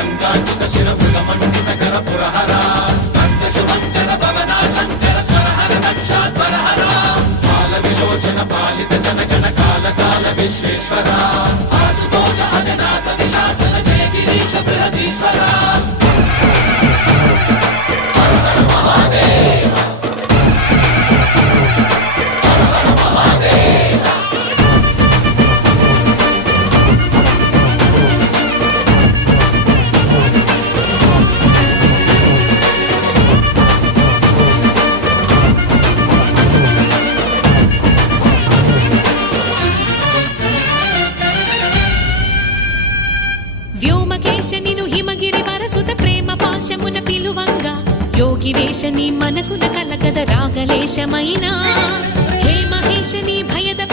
గంగాచిత శిరమృగమండిత కర పురహర భక్త శుభంకర భవనా శంకర స్వరహర దక్షాధ్వరహర బాల విలోచన పాలిత జనగణ కాల కాల విశ్వేశ్వర ఆశుతోష అజనాస విశాసన జయ గిరీశ బృహదీశ్వర వ్యోమకేశనిను హిమగిరి వరసుత ప్రేమ పాశమున పిలువంగా యోగి వేషని మనసున కలగద రాగలేశమైనా హే మహేశని భయద